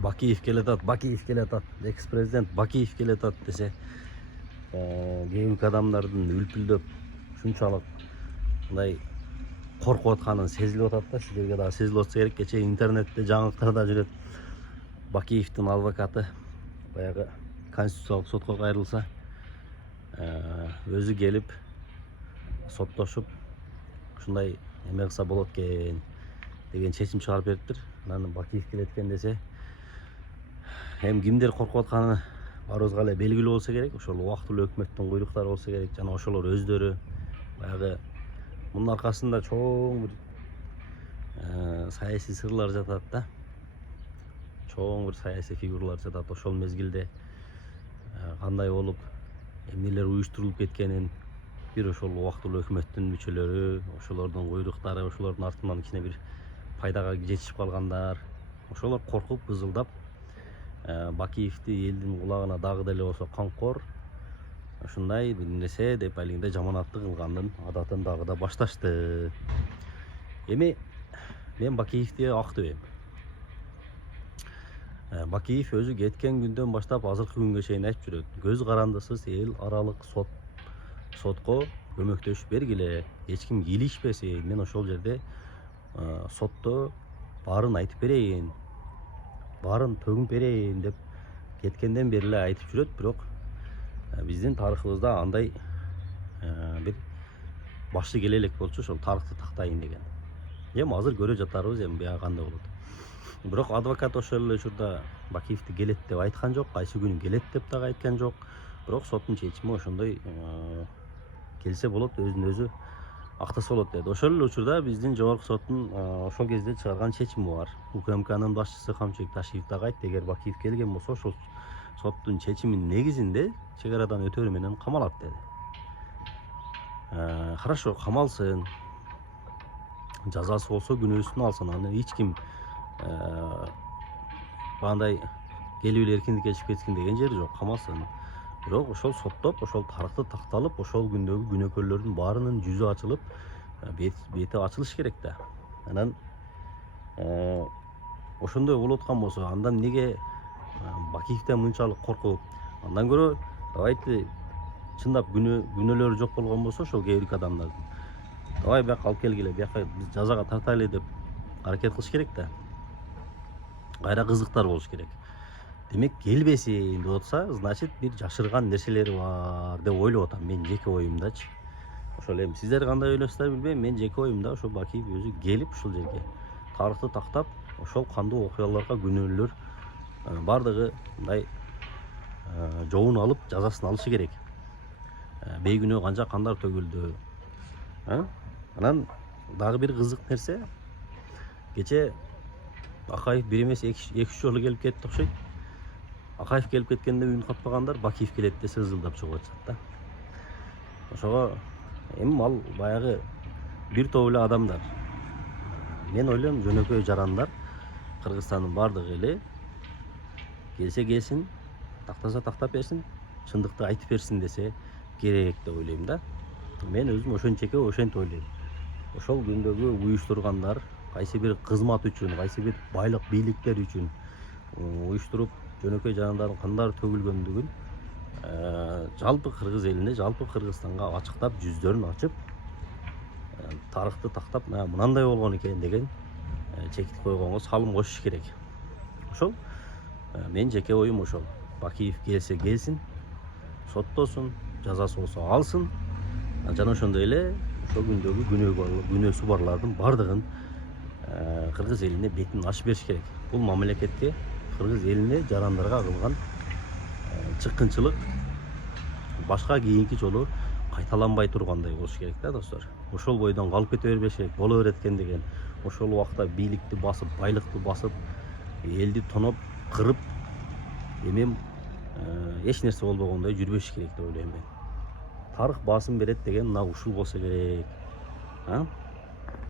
Бакиев келатат, Бакиев келатат, экс-президент Бакиев келатат десе, кээбирки адамдардын үлпүлдөп ушунчалык мындай коркуп атканын сезилип атат да. Силерге дагы сезилип атса керек. Кечээ интернетте жаңылыктарда жүрөт. Бакиевдин адвокаты баягы конституциялык сотко кайрылса, өзү келип соттошуп ушундай эме кылса болот экен деген чечим чыгарып бериптир. Анан Бакиев келет экен десе, эми кимдер коркуп атканы баарыбызга эле белгилүү болсо керек. Ошол убактылуу өкмөттүн куйруктары болсо керек жана ошолор өздөрү баягы мунун аркасында чоң бир саясий сырлар жатат да. Чоң бир саясий фигуралар жатат. Ошол мезгилде кандай болуп эмнелер уюштурулуп кеткенин бир ошол убактылуу өкмөттүн мүчөлөрү, ошолордун куйруктары, ошолордун артынан кичине бир пайдага жетишип калгандар, ошолор коркуп бызылдап Бакиевди элдин кулагына дагы деле болсо камкор ушундай бир нерсе деп алигинде жаманаттык кылгандын адатын дагы да башташты. Эми мен Бакиевди актыбайм. Бакиев өзү кеткен күндөн баштап азыркы күнгө чейин айтып жүрөт. Көз карандысыз эл аралык сотко көмөктөшүп бергиле, эч ким кийлишпесин. Мен ошол жерде сотто баарын айтып берейин, баарын төгүнүп берейин деп кеткенден бери эле айтып жүрөт. Бирок биздин тарыхыбызда андай бир башчы келе элек болчу, ошол тарыхты тактайын деген. Эми азыр көрө жатарбыз эми бияга кандай болот. Бирок адвокат ошол эле учурда Бакиевди келет деп айткан жок, кайсы күнү келет деп дагы айткан жок. Бирок соттун чечими ошондой келсе болот, өзүн өзү актаса болот деди. Ошол эле учурда биздин жогорку соттун ошол кезде чыгарган чечими бар. УКМКнын башчысы Камчыбек Ташиев дагы айтты, эгер Бакиев келген болсо ошол соттун чечиминин негизинде чек арадан өтөрү менен камалат деди. Хорошо, камалсын. Жазасы болсо күнөөсүн алсын. Аны эч ким бандай келип эле эркиндикке чыгып кеткин деген жери жок, камалсын. Бирок ошол соттоп, ошол тарыхты такталып, ошол күндөгү күнөөкөрлөрдүн баарынын жүзү ачылып, бети ачылыш керек да. Анан ошондой болуп аткан болсо, андан эмнеге Бакиевден мынчалык коркуп? Андан көрө давайте чындап күнөөлөрү жок болгон болсо ошол кээ адамдардын, давай бияка алып келгиле, бияка биз жазага тартайлы деп аракет кылыш керек да. Кайра кызыктар болуш керек. Демек келбесин деп атса, значит бир жашырган нерселери бар деп ойлоп атам мен жеке оюмдачы. Ошол эми сиздер кандай ойлойсуздар билбейм, мен жеке оюмда ошол Бакиев өзү келип ушул жерге тарыхты тактап, ошол кандуу окуяларга күнөөлөр бардыгы мындай жообун алып жазасын алышы керек. Бейгүнөө канча кандар төгүлдү. Анан дагы бир кызык нерсе, кечээ Акаев бир эмес 2-3 жолу келип кетти окшойт. Акаев келип кеткенде үн катпагандар Бакиев келет десе ызылдап чыгып атышат да. Ошого эми ал баягы бир топ эле адамдар. Мен ойлойм жөнөкөй жарандар Кыргызстандын бардыгы эле келсе келсин, тактаса тактап берсин, чындыкты айтып берсин десе керек деп ойлойм да. Мен өзүм ошентип ойлойм. Ошол күндөгү уюштургандар кайсы бир кызмат үчүн, кайсы бир байлык, бийликтер үчүн уюштуруп жөнөкөй жарандардын кандары төгүлгөндүгүн жалпы кыргыз элине, жалпы Кыргызстанга ачыктап, жүздөрүн ачып, тарыхты тактап, мынандай болгон экен деген чектик койгонго салым кошуш керек. Ошол мен жеке оюм ошол. Бакиев келсе келсин, соттосун, жазасы болсо алсын. Жана ошондой эле ошол күндөгү күнөөсү барлардын бардыгын кыргыз элине бетин ачып бериш керек. Бул мамлекетке, кыргыз элине, жарандарга кылган чыккынчылык башка кийинки жолу кайталанбай тургандай болуш керек да достор. Ошол бойдон калып кете бербеш керек. Боло берет экен деген. Ошол убакта бийликти басып, байлыкты басып, элди тоноп, кырып, эми эч нерсе болбогондой жүрбөш керек деп ойлойм мен. Тарых басым берет деген мына ушул болсо керек.